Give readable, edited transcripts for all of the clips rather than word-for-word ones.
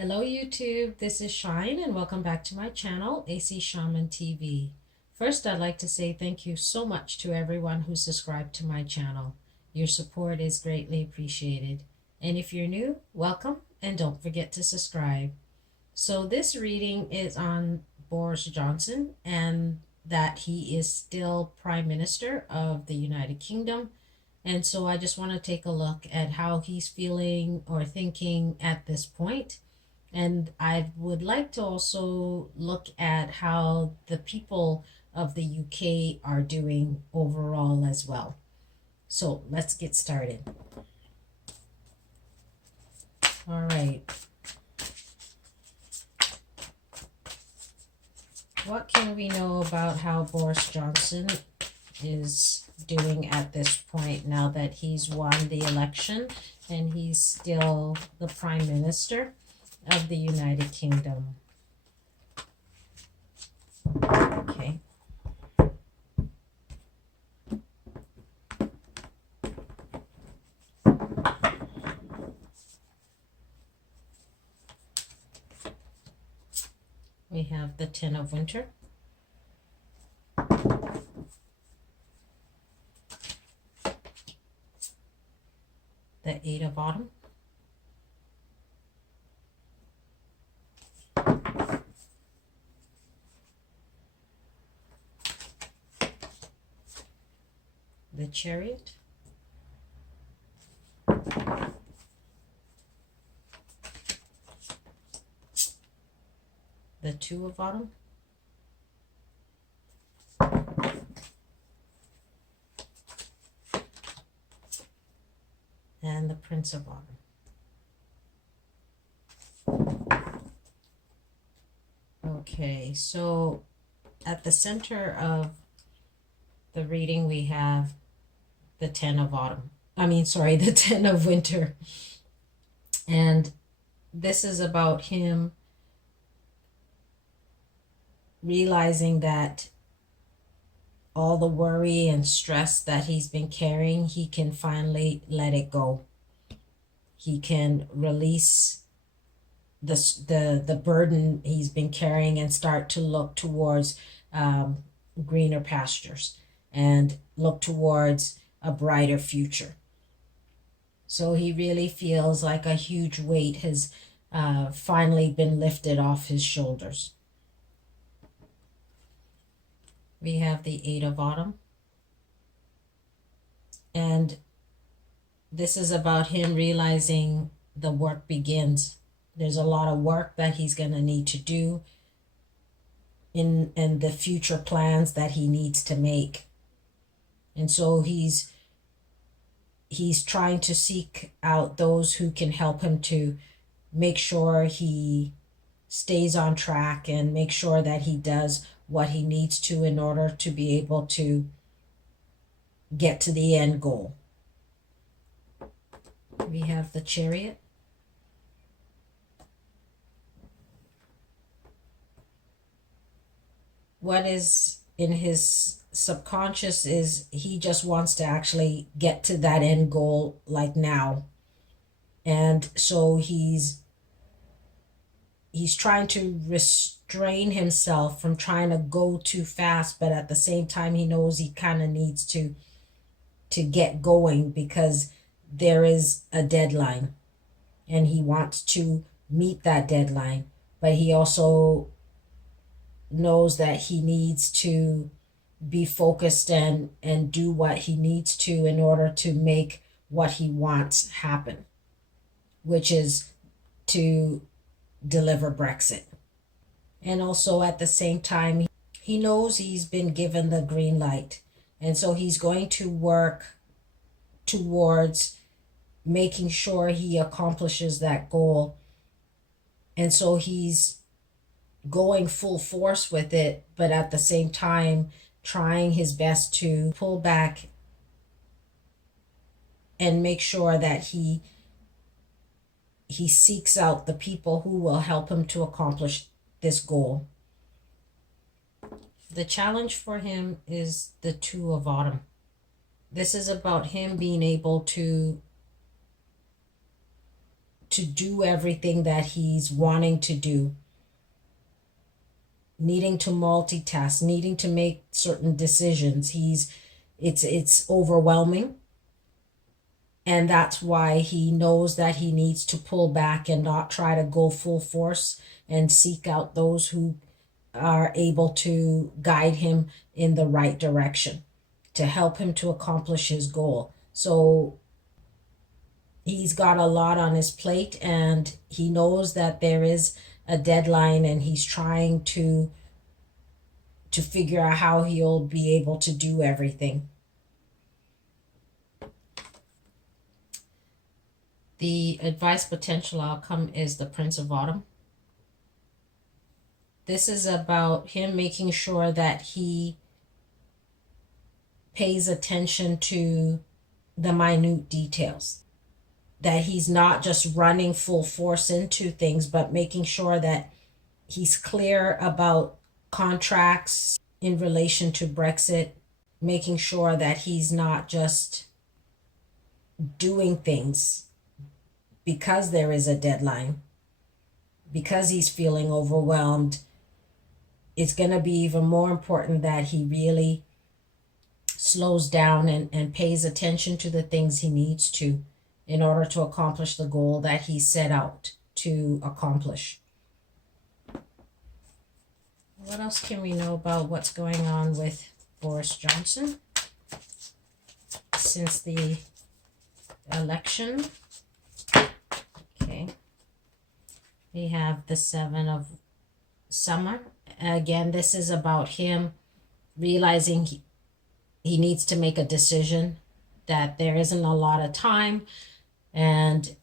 Hello YouTube, this is Shine and welcome back to my channel, AC Shaman TV. First, I'd like to say thank you so much to everyone who subscribed to my channel. Your support is greatly appreciated. And if you're new, welcome and don't forget to subscribe. So this reading is on Boris Johnson and that he is still Prime Minister of the United Kingdom. And so I just want to take a look at how he's feeling or thinking at this point. And I would like to also look at how the people of the UK are doing overall as well. So let's get started. All right. What can we know about how Boris Johnson is doing at this point now that he's won the election and he's still the Prime Minister of the United Kingdom? Okay. We have the Ten of Winter. The Eight of Autumn. The Chariot. The Two of Autumn. And the Prince of Autumn. Okay, so at the center of the reading we have the Ten of Autumn. The Ten of Winter. And this is about him realizing that all the worry and stress that he's been carrying, he can finally let it go. He can release the burden he's been carrying and start to look towards greener pastures and look towards a brighter future. So he really feels like a huge weight has finally been lifted off his shoulders. We have the Eight of Autumn. And this is about him realizing the work begins. There's a lot of work that he's going to need to do in the future plans that he needs to make. And so he's trying to seek out those who can help him to make sure he stays on track and make sure that he does what he needs to in order to be able to get to the end goal. We have the Chariot. What is in his subconscious is he just wants to actually get to that end goal like now. And so he's trying to restrain himself from trying to go too fast, but at the same time he knows he kind of needs to get going because there is a deadline and he wants to meet that deadline, but he also knows that he needs to be focused and do what he needs to in order to make what he wants happen, which is to deliver Brexit. And also at the same time, he knows he's been given the green light. And so he's going to work towards making sure he accomplishes that goal. And so he's going full force with it, but at the same time, trying his best to pull back and make sure that he seeks out the people who will help him to accomplish this goal. The challenge for him is the Two of Autumn. This is about him being able to to do everything that he's wanting to do, needing to multitask, needing to make certain decisions. It's overwhelming. And that's why he knows that he needs to pull back and not try to go full force and seek out those who are able to guide him in the right direction to help him to accomplish his goal. So he's got a lot on his plate, and he knows that there is a deadline, and he's trying to figure out how he'll be able to do everything. The advice potential outcome is the Prince of Autumn. This is about him making sure that he pays attention to the minute details, that he's not just running full force into things, but making sure that he's clear about contracts in relation to Brexit, making sure that he's not just doing things because there is a deadline, because he's feeling overwhelmed. It's going to be even more important that he really slows down and pays attention to the things he needs to in order to accomplish the goal that he set out to accomplish. What else can we know about what's going on with Boris Johnson since the election? Okay. We have the Seven of Summer. Again, this is about him realizing he needs to make a decision, that there isn't a lot of time, and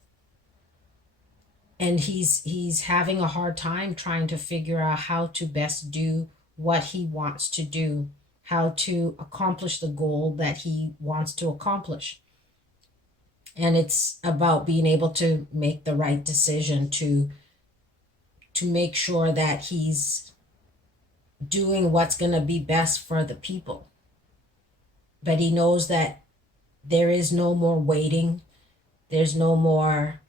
he's having a hard time trying to figure out how to best do what he wants to do, how to accomplish the goal that he wants to accomplish. And it's about being able to make the right decision to make sure that he's doing what's going to be best for the people. But he knows that there is no more waiting. There's no more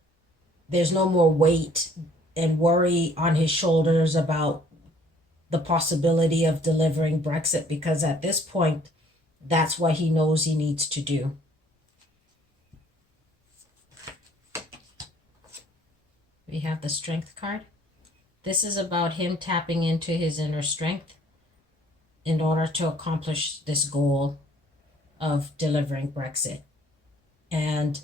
weight and worry on his shoulders about the possibility of delivering Brexit, because at this point, that's what he knows he needs to do. We have the Strength card. This is about him tapping into his inner strength in order to accomplish this goal of delivering Brexit. And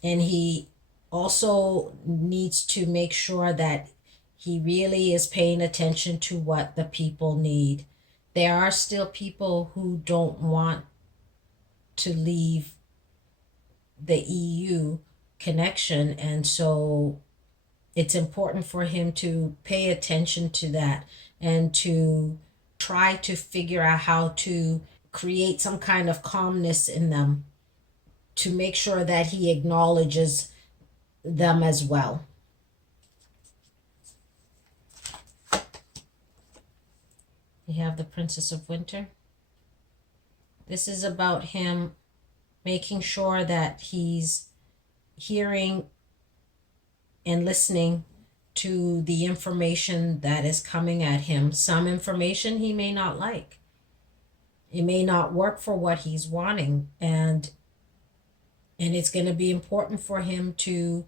he also needs to make sure that he really is paying attention to what the people need. There are still people who don't want to leave the EU connection, and so it's important for him to pay attention to that and to try to figure out how to create some kind of calmness in them, to make sure that he acknowledges them as well. We have the Princess of Winter. This is about him making sure that he's hearing and listening to the information that is coming at him. Some information he may not like. It may not work for what he's wanting, and it's going to be important for him to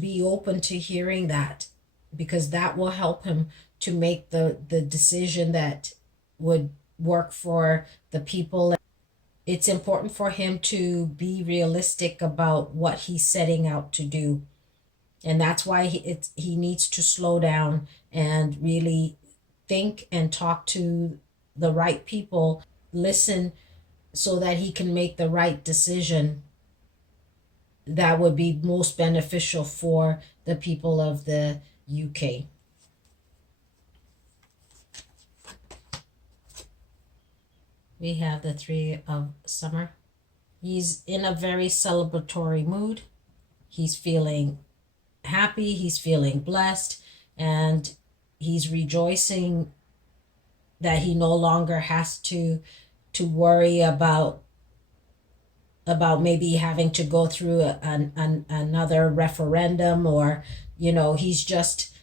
be open to hearing that, because that will help him to make the decision that would work for the people. It's important for him to be realistic about what he's setting out to do. And that's why he needs to slow down and really think and talk to the right people, listen, so that he can make the right decision that would be most beneficial for the people of the UK. We have the Three of Summer. He's in a very celebratory mood. He's feeling happy, he's feeling blessed, and he's rejoicing that he no longer has to worry about about maybe having to go through another referendum, or he's just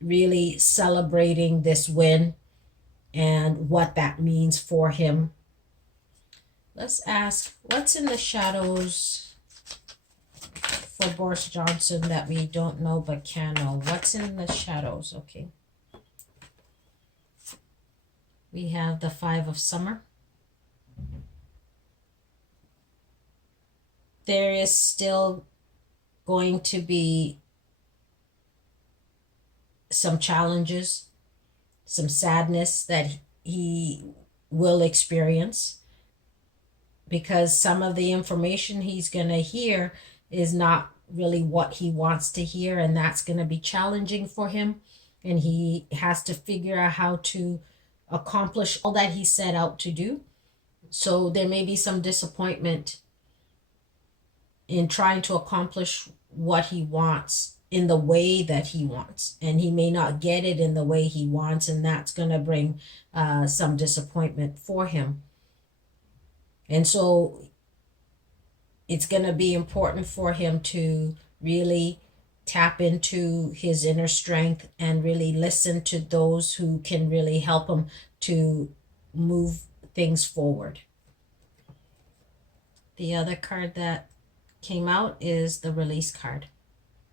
really celebrating this win and what that means for him. Let's ask, what's in the shadows for Boris Johnson that we don't know but can know? What's in the shadows? Okay. We have the Five of Summer. There is still going to be some challenges, some sadness that he will experience, because some of the information he's going to hear is not really what he wants to hear, and that's going to be challenging for him, and he has to figure out how to accomplish all that he set out to do. So there may be some disappointment in trying to accomplish what he wants in the way that he wants, and he may not get it in the way he wants, and that's going to bring some disappointment for him. And so it's going to be important for him to really tap into his inner strength and really listen to those who can really help him to move things forward. The other card that came out is the Release card.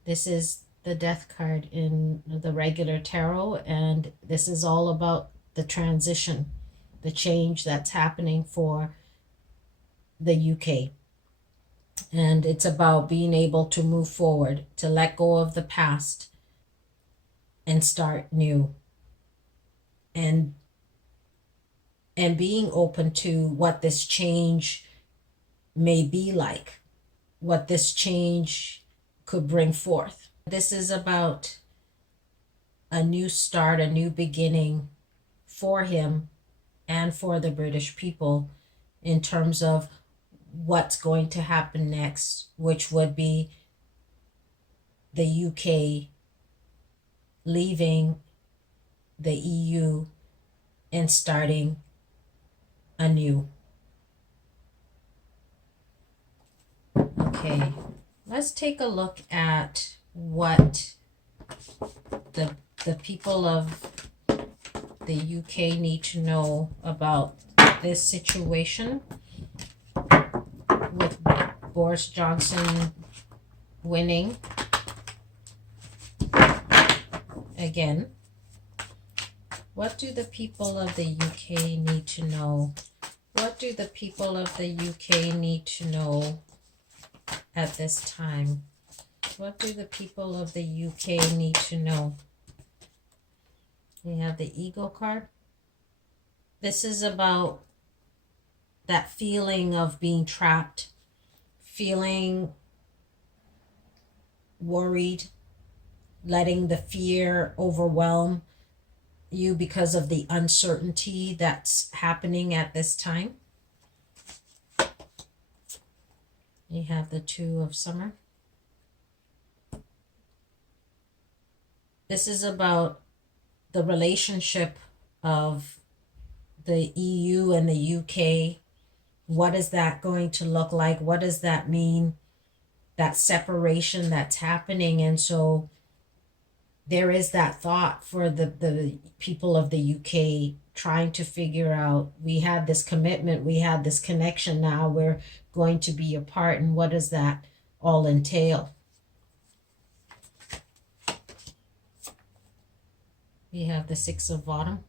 This is the Death card in the regular tarot, and this is all about the transition, the change that's happening for the UK. And it's about being able to move forward, to let go of the past and start new, and being open to what this change may be like, what this change could bring forth. This is about a new start, a new beginning for him and for the British people in terms of what's going to happen next, which would be the UK leaving the EU and starting anew. Okay, let's take a look at what the people of the UK need to know about this situation with Boris Johnson winning again. What do the people of the UK need to know? What do the people of the UK need to know at this time? What do the people of the UK need to know? We have the Ego card. This is about that feeling of being trapped, feeling worried, letting the fear overwhelm you because of the uncertainty that's happening at this time. You have the Two of Summer. This is about the relationship of the EU and the UK. What is that going to look like? What does that mean? That separation that's happening. And so there is that thought for the people of the UK trying to figure out, we had this commitment, we had this connection, now we're going to be apart, and what does that all entail? We have the Six of Autumn.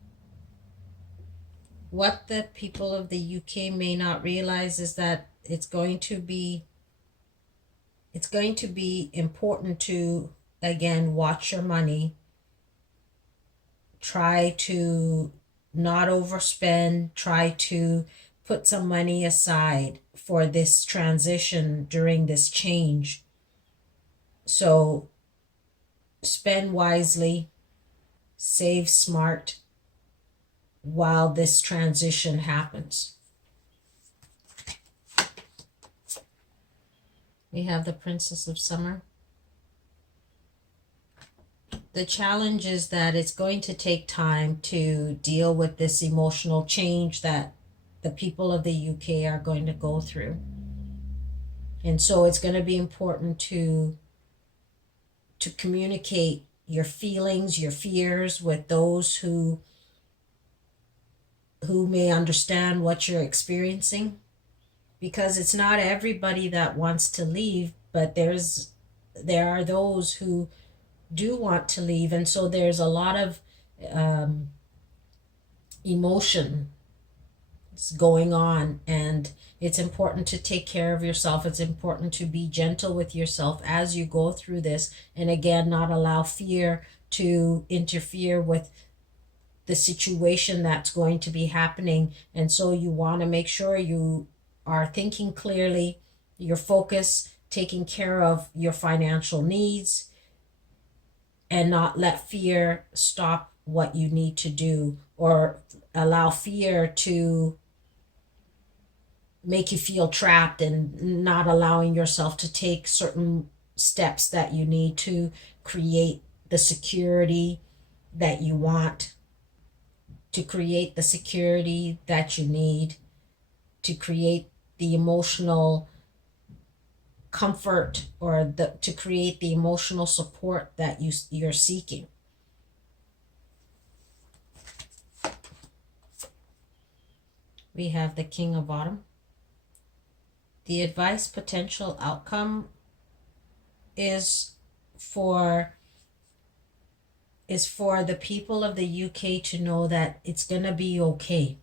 What the people of the UK may not realize is that it's going to be important to, again, watch your money. Try to not overspend. Try to put some money aside for this transition during this change. So spend wisely, save smart while this transition happens. We have the Princess of Summer. The challenge is that it's going to take time to deal with this emotional change that the people of the UK are going to go through. And so it's going to be important to communicate your feelings, your fears with those who may understand what you're experiencing, because it's not everybody that wants to leave, but there are those who do want to leave. And so there's a lot of emotion going on, and it's important to take care of yourself. It's important to be gentle with yourself as you go through this, and again, not allow fear to interfere with the situation that's going to be happening. And so you want to make sure you are thinking clearly, your focus, taking care of your financial needs, and not let fear stop what you need to do, or allow fear to make you feel trapped and not allowing yourself to take certain steps that you need to create the security that you want, to create the security that you need, to create the emotional comfort, or to create the emotional support that you're seeking. We have the King of Autumn. The advice potential outcome is for the people of the UK to know that it's going to be okay.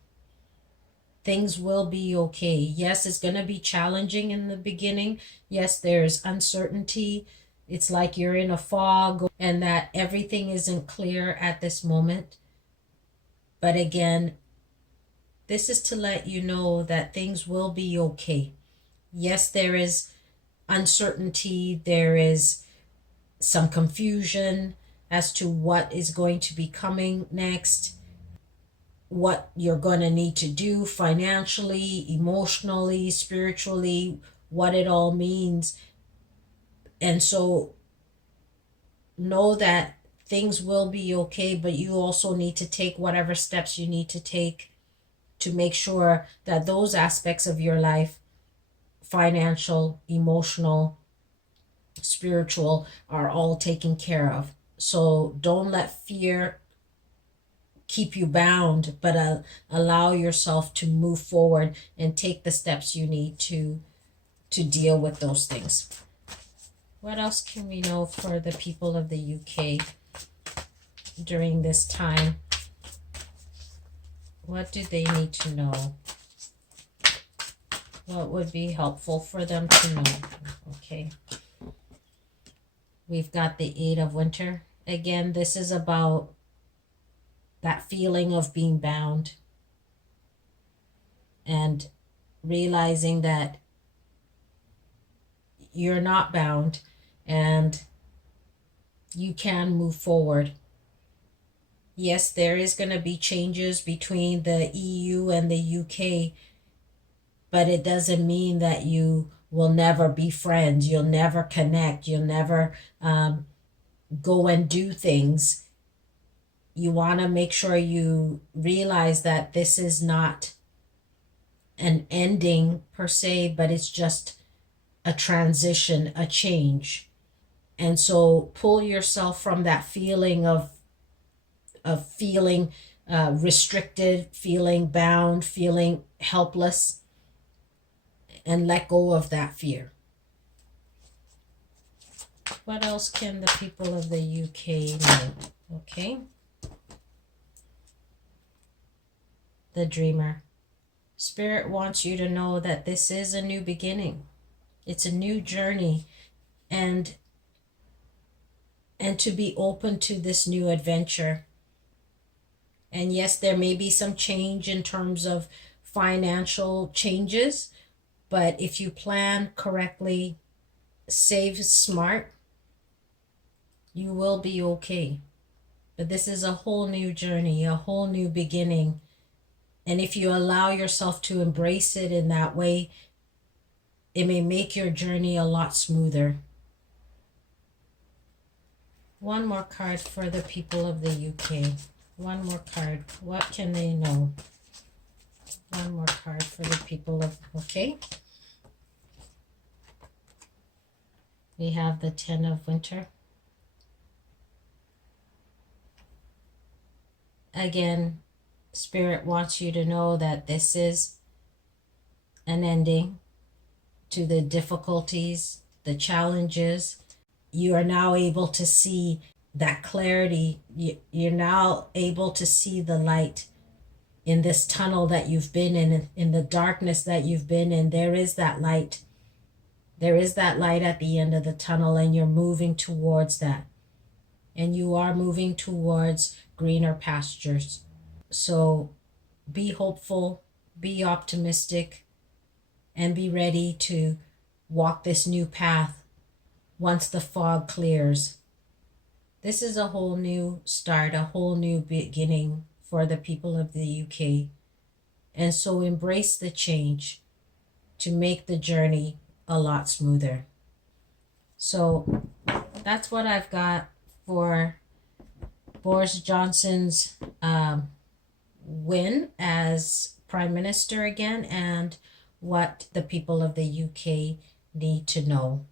Things will be okay. Yes, it's going to be challenging in the beginning. Yes, there's uncertainty. It's like you're in a fog and that everything isn't clear at this moment. But again, this is to let you know that things will be okay. Yes, there is uncertainty. There is some confusion as to what is going to be coming next, what you're going to need to do financially, emotionally, spiritually, what it all means. And so know that things will be okay, but you also need to take whatever steps you need to take to make sure that those aspects of your life, financial, emotional, spiritual, are all taken care of. So don't let fear keep you bound, but allow yourself to move forward and take the steps you need to deal with those things. What else can we know for the people of the UK during this time? What do they need to know? What would be helpful for them to know? Okay. We've got the Eight of Winter. Again, this is about that feeling of being bound and realizing that you're not bound and you can move forward. Yes, there is going to be changes between the EU and the UK, but it doesn't mean that you will never be friends. You'll never connect. You'll never go and do things. You want to make sure you realize that this is not an ending per se, but it's just a transition, a change. And so pull yourself from that feeling of feeling restricted, feeling bound, feeling helpless, and let go of that fear. What else can the people of the UK know? Okay. The Dreamer. Spirit wants you to know that this is a new beginning. It's a new journey, and to be open to this new adventure. And yes, there may be some change in terms of financial changes, but if you plan correctly, save smart, you will be okay. But this is a whole new journey, a whole new beginning. And if you allow yourself to embrace it in that way, it may make your journey a lot smoother. One more card for the people of the UK. One more card. What can they know? One more card for the people of, okay. We have the 10 of winter. Again, Spirit wants you to know that this is an ending to the difficulties, the challenges. You are now able to see that clarity. You're now able to see the light in this tunnel that you've been in the darkness that you've been in. There is that light. There is that light at the end of the tunnel, and you're moving towards that. And you are moving towards greener pastures. So be hopeful, be optimistic, and be ready to walk this new path once the fog clears. This is a whole new start, a whole new beginning for the people of the UK. And so embrace the change to make the journey a lot smoother. So that's what I've got for Boris Johnson's win as Prime Minister again, and what the people of the UK need to know.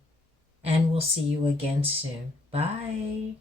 And we'll see you again soon. Bye.